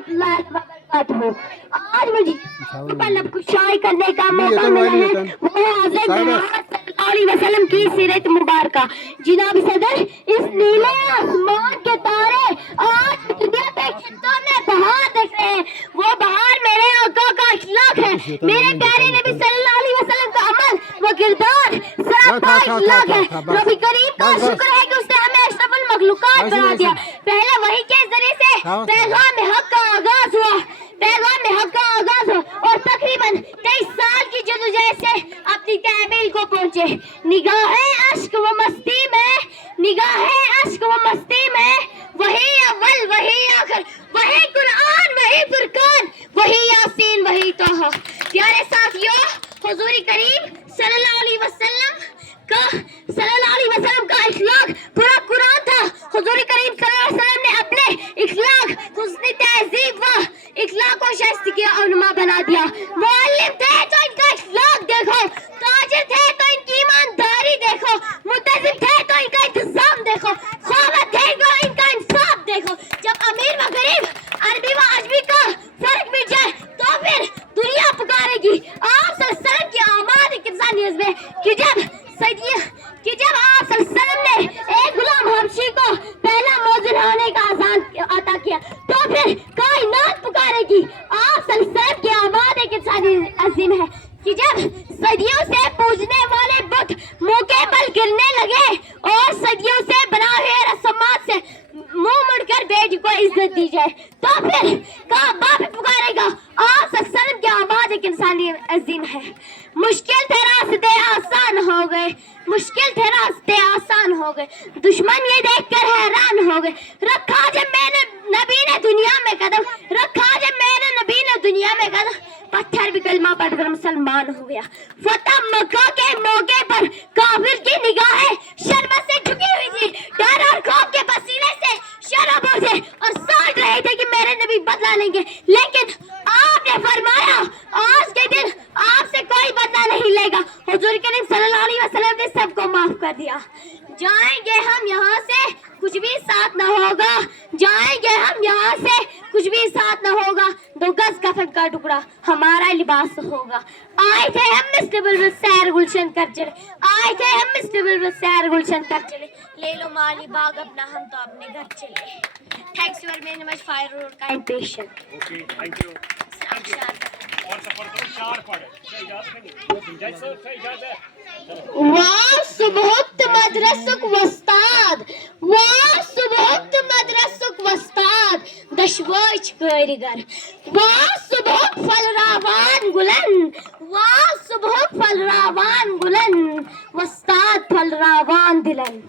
रहमतुल्लाहि व बरकातहू। आज मुझे मतलब कुशाई करने का मौका मिला है, वो हज़रत मोहम्मद सल्लल्लाहु अलैहि वसल्लम की सीरत मुबारका। जनाब सदर, इस नीले आसमान के तारे आज दुनिया के खित्तों में बहार दिख रहे हैं, वो बहार मेरे आका का अखलाक है, मेरे प्यारे नबी सल्लल्लाहु अलैहि वसल्लम का अमल व किरदार सरापा अखलाक है। रब्बी करीम का शुक्र है कि उसने हमें अशरफुल मखलूकात बना दिया। पहले वही के जरिए से पैगाम हक का आगाज हुआ, पैगाम हक का आगाज हो और तकरीबन 23 साल की जदोजहद से अपनी तहमील को पहुंचे। निगाहें अश्क व मस्ती में, निगाहें अश्क व मस्ती में, वही अव्वल वही आखिर, वही कुरान वही फुरकान, वही यासीन वही तोहा। प्यारे साथियों, हुजूर करीम सल्लल्लाहु अलैहि वसल्लम का इखलाक पूरा कुरान था। हुजूर करीम सल्लल्लाहु अलैहि वसल्लम ने अपने इखलाक, हुस्न तहजीब व इखलाक को शाइस्ती के उलमा बना दिया। मुअल्लिम थे तो इनका इखलाक देखो, ताजिर थे तो इनकी ईमानदारी देखो, मुतज़िम थे तो इनका इंतजाम देखो, ख्वाबा थे तो इनका इंसाफ देखो। जब अमीर व गरीब, अरबी व अजमी का फर्क मिट जाए तो फिर दुनिया पुकारेगी। आप सल्लल्लाहु की आमाद इंसानियत में कि जब आप सल्लल्लाहु ने एक गुलाम हबशी को पहला मौज़िन होने का आज़ान अता किया तो फिर कायनात पुकारेगी। आप सल्लल्लाहु की आमाद एक इंसानियत अजीम है कि जब सदियों से पूजने वाले बुत मुंह के बल गिरने लगे और सदियों से बना हुए रस्मात से मुंह मुड़कर बेटी को इज्जत दी जाए तो फिर काबा भी पुकारेगा। आप सल्लल्लाहु की आवाज एक इंसानियत अजीम है। मुश्किल थे रास्ते आसान हो गए, मुश्किल थे रास्ते आसान हो गए, दुश्मन ये देखकर हैरान हो गए। रखा जब मैंने नबी ने दुनिया में कदम, रखा जब मैंने नबी ने दुनिया में कदम, पत्थर भी कलमा पढ़कर मुसलमान हो गया। फतह मक्का के मौके पर काफिर की निगाहें शर्म से झुकी हुई थी, डर और खौफ के पसीने से शराब थे और सोच रहे थे कि मेरे नबी बदला लेंगे, लेकिन आपने फरमाया आज के दिन आपसे कोई बदला नहीं लेगा। हुजूर करीम सल्लल्लाहु अलैहि वसल्लम ने सबको माफ कर दिया। जाएंगे हम यहाँ से कुछ भी साथ न होगा, जाएंगे हम यहाँ से कुछ भी साथ न होगा, 2 गज कफन का टुकड़ा हमारा लिबास होगा। आए थे हम मिस्टर बुलबुल सैर गुलशन कर चले, आए थे हम मिस्टर बुलबुल सैर गुलशन कर चले, ले लो माली बाग अपना हम तो अपने घर चले। Thanks very much for your kind patience. Okay, thank you. और सफर करो 4 पढ़ इजाजत। वाह सुबहत मदरसक वस्ताद, वाह सुबहत मदरसक वस्ताद, दशवाच कारीगर, वाह सुबह फलरावान गुलन, वाह सुबह फलरावान गुलन, वस्ताद फलरावान दिलन।